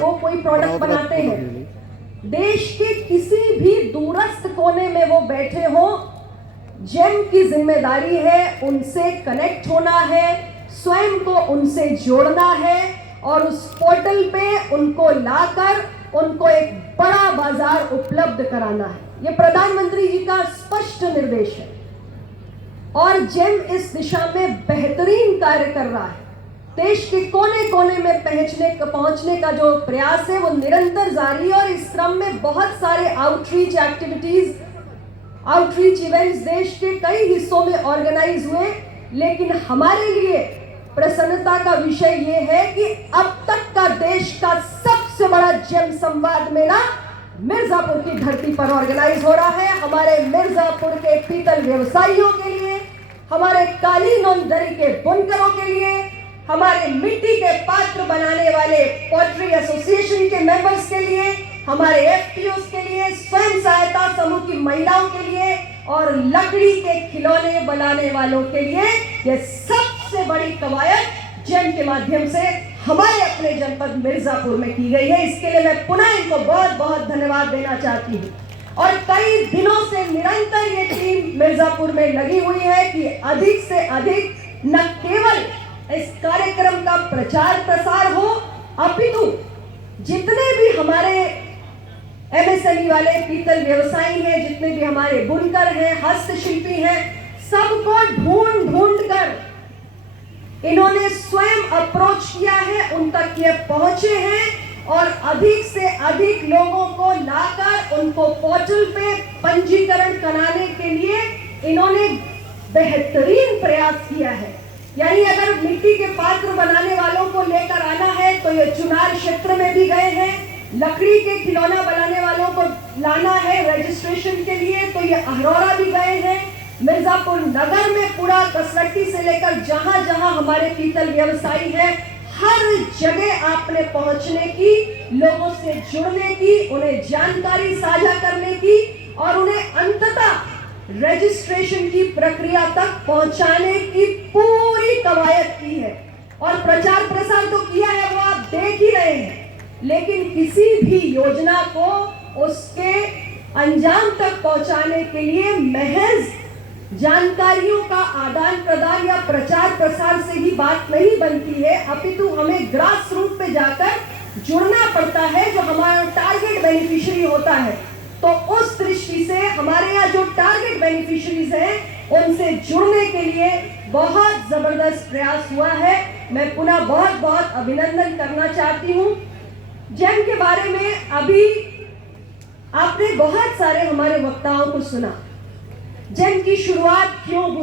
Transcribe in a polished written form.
वो कोई प्रोडक्ट बनाते हैं, देश के किसी भी दूरस्थ कोने में वो बैठे हो, जेम की जिम्मेदारी है उनसे कनेक्ट होना है, स्वयं को उनसे जोड़ना है और उस पोर्टल पे उनको लाकर उनको एक बड़ा बाजार उपलब्ध कराना है। ये प्रधानमंत्री जी का स्पष्ट निर्देश है और जेम इस दिशा में बेहतरीन कार्य कर रहा है। देश के कोने कोने में पहुंचने का जो प्रयास है वो निरंतर जारी है और इस क्रम में बहुत सारे आउटरीच एक्टिविटीज, आउटरीच इवेंट्स देश के कई हिस्सों में ऑर्गेनाइज हुए। लेकिन हमारे लिए प्रसन्नता का विषय ये है कि अब तक का देश का सबसे बड़ा जेम संवाद मेला मिर्जापुर की धरती पर ऑर्गेनाइज हो रहा है। हमारे मिर्जापुर के पीतल व्यवसायियों के लिए, हमारे कालीन और दरी के बुनकरों के लिए, हमारे मिट्टी के पात्र बनाने वाले पॉटरी एसोसिएशन के मेंबर्स के लिए, हमारे एफपीओस के लिए, स्वयं सहायता समूह की महिलाओं के लिए और लकड़ी के खिलौने बनाने वालों के लिए ये सबसे बड़ी कवायद जेम के माध्यम से हमारे अपने जनपद मिर्जापुर में की गई है। इसके लिए मैं पुनः इनको बहुत बहुत धन्यवाद देना चाहती हूँ। और कई दिनों से निरंतर ये टीम मिर्जापुर में लगी हुई है कि अधिक से अधिक न केवल इस कार्यक्रम का प्रचार प्रसार हो, अपितु जितने भी हमारे एमएसएमई वाले पीतल व्यवसायी हैं, जितने भी हमारे बुनकर हैं, हस्तशिल्पी हैं, सबको ढूंढ ढूंढ कर इन्होंने स्वयं अप्रोच किया है, उन तक ये पहुंचे हैं और अधिक से अधिक लोगों को लाकर उनको पोर्टल पे पंजीकरण कराने के लिए इन्होंने बेहतरीन प्रयास किया है। यानी अगर मिट्टी के पात्र बनाने वालों को लेकर आना है तो ये चुनार क्षेत्र में भी गए हैं, लकड़ी के खिलौना बनाने वालों को लाना है रजिस्ट्रेशन के लिए तो ये अहरौरा भी गए हैं, मिर्जापुर नगर में पूरा कसरट्टी से लेकर जहां जहां हमारे पीतल व्यवसायी हैं, हर जगह आपने पहुंचने की, लोगों से जुड़ने की, उन्हें जानकारी साझा करने की और उन्हें अंततः रजिस्ट्रेशन की प्रक्रिया तक पहुंचाने की पूरी कवायद की है। और प्रचार प्रसार तो किया है, वो आप देख ही रहे हैं, लेकिन किसी भी योजना को उसके अंजाम तक पहुंचाने के लिए महज जानकारियों का आदान प्रदान या प्रचार प्रसार से ही बात नहीं बनती है, अपितु हमें ग्रास रूट पे जाकर जुड़ना पड़ता है जो हमारा टारगेट बेनिफिशियरी होता है। तो उस दृष्टि से हमारे यहाँ जो टारगेट बेनिफिशियरीज हैं उनसे जुड़ने के लिए बहुत जबरदस्त प्रयास हुआ है। मैं पुनः बहुत बहुत अभिनंदन करना चाहती हूँ। जेम के बारे में अभी आपने बहुत सारे हमारे वक्ताओं को सुना, जेम की शुरुआत क्यों हुई।